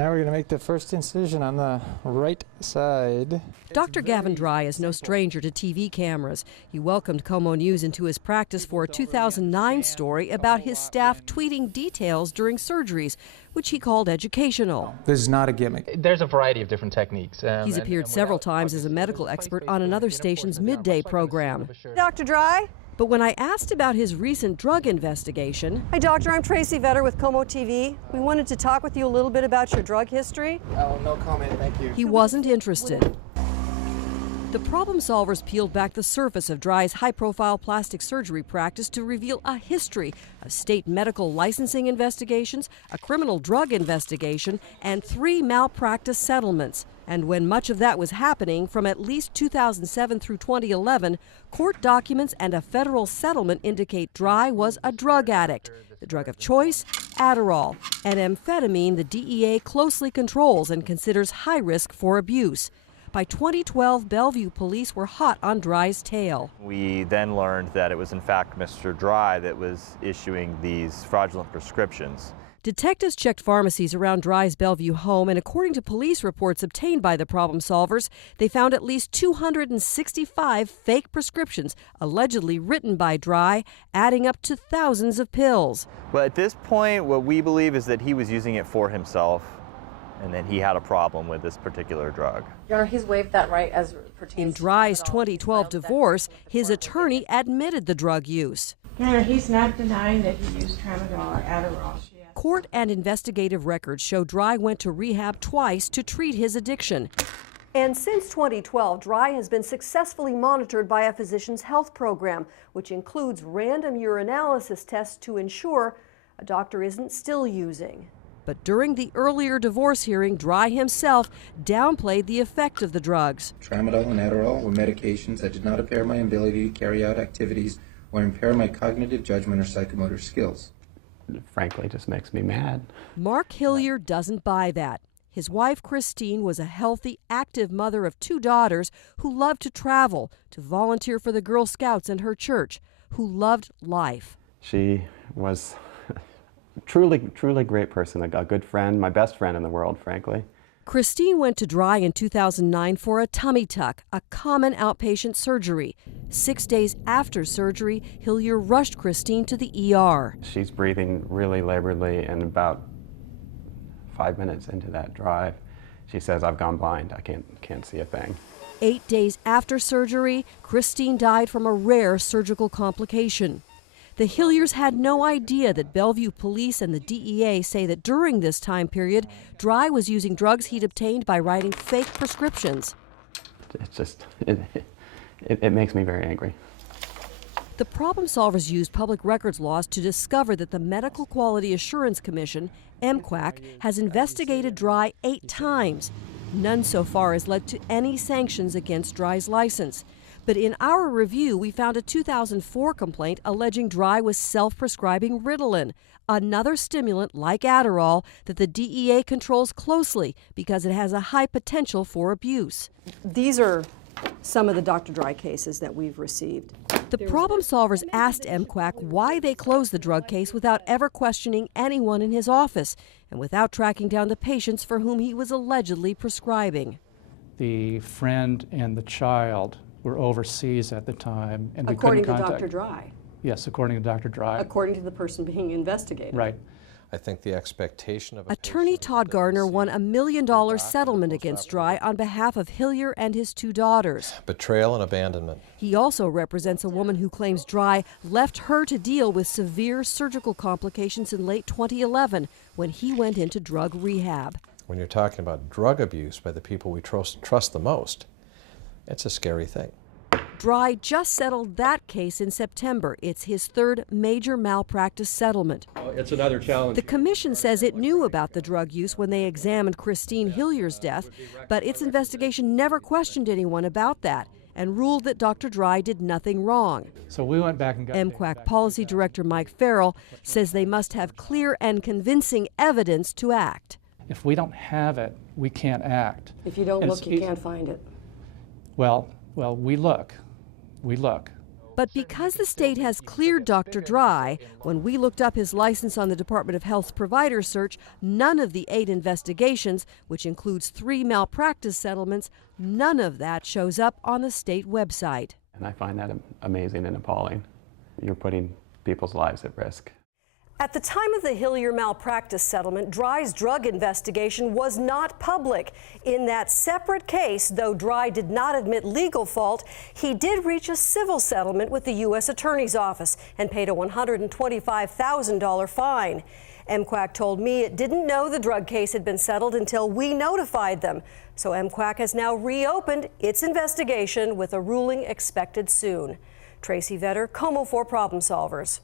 Now we're going to make the first incision on the right side. Dr. Gavin Dry is no stranger to TV cameras. He welcomed KOMO News into his practice for a 2009 story about his staff tweeting details during surgeries, which he called educational. This is not a gimmick. There's a variety of different techniques. He's appeared several times as a medical expert on another station's midday program. Dr. Dry? But when I asked about his recent drug investigation... Hi, Doctor. I'm Tracy Vetter with KOMO TV. We wanted to talk with you a little bit about your drug history. Oh, no comment, thank you. He wasn't interested. The problem solvers peeled back the surface of Dry's high-profile plastic surgery practice to reveal a history of state medical licensing investigations, a criminal drug investigation, and 3 malpractice settlements. And when much of that was happening, from at least 2007 through 2011, court documents and a federal settlement indicate Dry was a drug addict. The drug of choice, Adderall, an amphetamine the DEA closely controls and considers high risk for abuse. By 2012, Bellevue police were hot on Dry's tail. We then learned that it was in fact Mr. Dry that was issuing these fraudulent prescriptions. Detectives checked pharmacies around Dry's Bellevue home, and according to police reports obtained by the problem solvers, they found at least 265 fake prescriptions allegedly written by Dry, adding up to thousands of pills. Well, at this point, what we believe is that he was using it for himself, and that he had a problem with this particular drug. Your Honor, he's waived that right as pertains in Dry's 2012 divorce, his attorney admitted the drug use. Your Honor, he's not denying that he used tramadol or Adderall. Court and investigative records show Dry went to rehab twice to treat his addiction. And since 2012, Dry has been successfully monitored by a physician's health program, which includes random urinalysis tests to ensure a doctor isn't still using. But during the earlier divorce hearing, Dry himself downplayed the effect of the drugs. Tramadol and Adderall were medications that did not impair my ability to carry out activities or impair my cognitive judgment or psychomotor skills. Frankly, just makes me mad. Mark Hillier doesn't buy that. His wife, Christine, was a healthy, active mother of 2 daughters who loved to travel, to volunteer for the Girl Scouts and her church, who loved life. She was truly great person, a good friend, my best friend in the world, frankly. Christine went to Dry in 2009 for a tummy tuck, a common outpatient surgery. 6 days after surgery, Hillier rushed Christine to the ER. She's breathing really laboredly, and about 5 minutes into that drive, she says, "I've gone blind. I can't see a thing." 8 days after surgery, Christine died from a rare surgical complication. The Hilliers had no idea that Bellevue police and the DEA say that during this time period, Dry was using drugs he'd obtained by writing fake prescriptions. It's just, it makes me very angry. The problem solvers used public records laws to discover that the Medical Quality Assurance Commission, MQAC, has investigated Dry 8 times. None so far has led to any sanctions against Dry's license. But in our review, we found a 2004 complaint alleging Dry was self-prescribing Ritalin, another stimulant like Adderall that the DEA controls closely because it has a high potential for abuse. These are some of the Dr. Dry cases that we've received. The problem solvers asked MQAC why they closed the drug case without ever questioning anyone in his office and without tracking down the patients for whom he was allegedly prescribing. The friend and the child were overseas at the time, and we according couldn't to contact. Dr. Dry. Yes, according to Dr. Dry. According to the person being investigated. Right. I think the expectation of Attorney Todd Gardner won $1 million settlement against Dry on behalf of Hillier and his 2 daughters. Betrayal and abandonment. He also represents a woman who claims Dry left her to deal with severe surgical complications in late 2011 when he went into drug rehab. When you're talking about drug abuse by the people we trust the most, it's a scary thing. Dry just settled that case in September. It's his 3rd major malpractice settlement. It's another challenge. The commission says it knew about the drug use when they examined Christine Hillier's death, but its investigation never questioned anyone about that and ruled that Dr. Dry did nothing wrong. So we went back and got MQAC Policy Director Mike Farrell says they must have clear and convincing evidence to act. If we don't have it, we can't act. If you don't look, you can't find it. Well, we look. We look. But because the state has cleared Dr. Dry, when we looked up his license on the Department of Health's provider search, none of the 8 investigations, which includes 3 malpractice settlements, none of that shows up on the state website. And I find that amazing and appalling. You're putting people's lives at risk. At the time of the Hillier malpractice settlement, Dry's drug investigation was not public. In that separate case, though Dry did not admit legal fault, he did reach a civil settlement with the U.S. Attorney's Office and paid a $125,000 fine. MQAC told me it didn't know the drug case had been settled until we notified them. So MQAC has now reopened its investigation with a ruling expected soon. Tracy Vetter, KOMO 4 Problem Solvers.